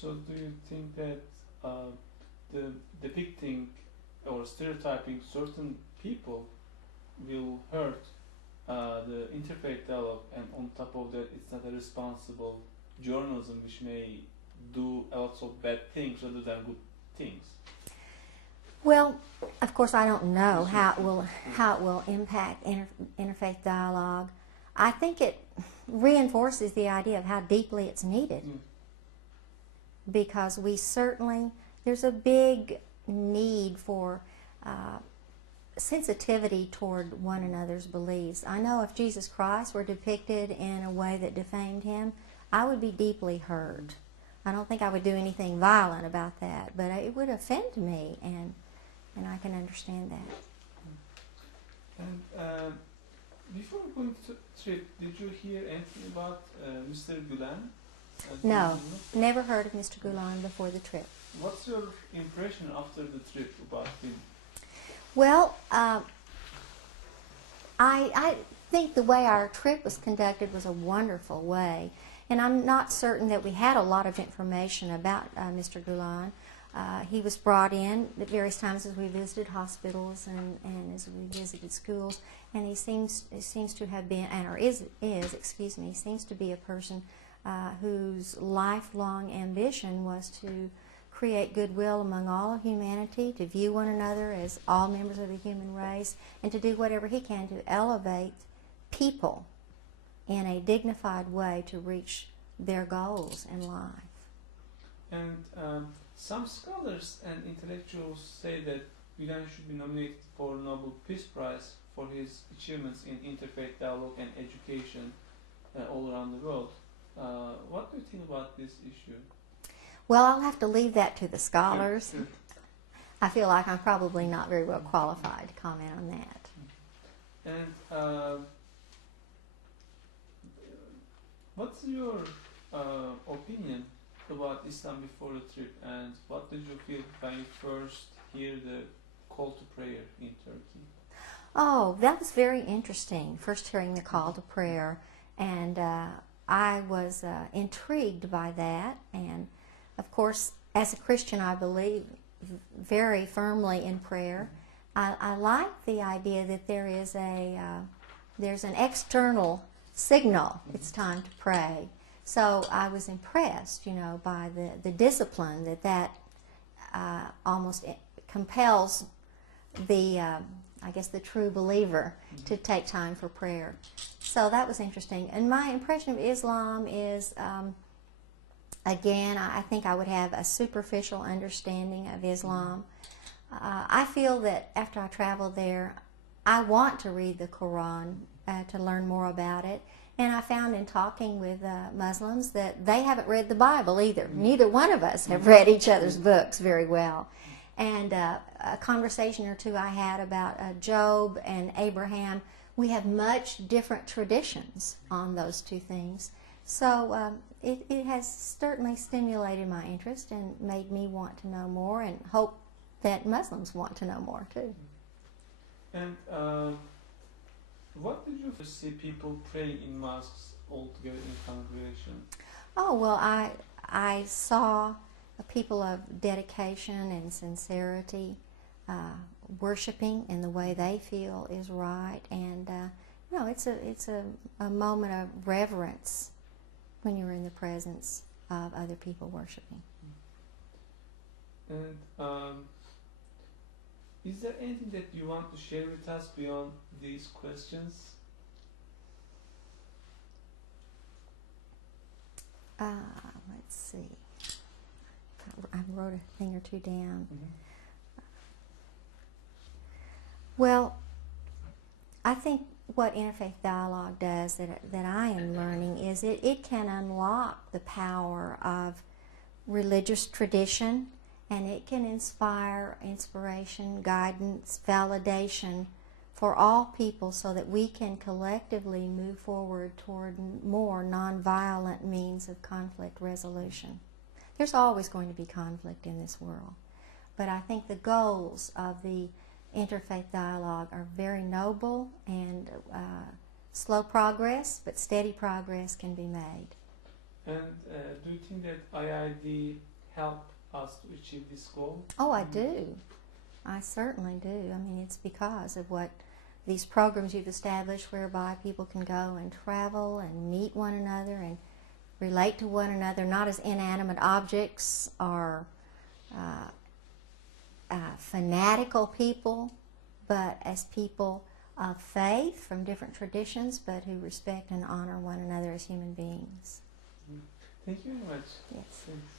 So do you think that the depicting or stereotyping certain people will hurt the interfaith dialogue, and on top of that, it's not a responsible journalism which may do a lot of bad things rather than good things? Well, of course, I don't know how it will impact interfaith dialogue. I think it reinforces the idea of how deeply it's needed, because there's a big need for sensitivity toward one another's beliefs. I know if Jesus Christ were depicted in a way that defamed him, I would be deeply hurt. I don't think I would do anything violent about that, but it would offend me, and I can understand that. And before going to trip, did you hear anything about Mr. Gulen? No, never heard of Mr. Gulen before the trip. What's your impression after the trip about him? Well, I think the way our trip was conducted was a wonderful way, and I'm not certain that we had a lot of information about Mr. Gulen. He was brought in at various times as we visited hospitals and as we visited schools, and he seems to have been, seems to be a person whose lifelong ambition was to create goodwill among all of humanity, to view one another as all members of the human race, and to do whatever he can to elevate people in a dignified way to reach their goals in life. And some scholars and intellectuals say that Gulen should be nominated for Nobel Peace Prize for his achievements in interfaith dialogue and education all around the world. What do you think about this issue? Well, I'll have to leave that to the scholars. Sure. I feel like I'm probably not very well qualified to comment on that. And what's your opinion about Islam before the trip, and what did you feel when you first hear the call to prayer in Turkey? Oh, that was very interesting, first hearing the call to prayer, and I was intrigued by that, and of course, as a Christian, I believe very firmly in prayer. I like the idea that there's an external signal it's time to pray. So I was impressed, by the discipline that almost compels the true believer to take time for prayer. So that was interesting. And my impression of Islam is, again, I think I would have a superficial understanding of Islam. I feel that after I traveled there, I want to read the Quran to learn more about it. And I found in talking with Muslims that they haven't read the Bible either. Neither one of us have read each other's books very well. And a conversation or two I had about Job and Abraham, we have much different traditions on those two things. So it has certainly stimulated my interest and made me want to know more, and hope that Muslims want to know more too. And what did you see people praying in mosques all together in congregation? Oh, well, I saw people of dedication and sincerity worshiping in the way they feel is right, and it's a moment of reverence when you're in the presence of other people worshiping. And is there anything that you want to share with us beyond these questions? Let's see. I wrote a thing or two down. Well, I think what interfaith dialogue does that I am learning is it can unlock the power of religious tradition, and it can inspire inspiration, guidance, validation for all people, so that we can collectively move forward toward more nonviolent means of conflict resolution. There's always going to be conflict in this world, but I think the goals of the interfaith dialogue are very noble, and slow progress, but steady progress can be made. And do you think that IID helped us to achieve this goal? Oh, I do. I certainly do. I mean, it's because of what these programs you've established whereby people can go and travel and meet one another and relate to one another, not as inanimate objects or fanatical people, but as people of faith from different traditions, but who respect and honor one another as human beings. Thank you very much. Yes. Thanks.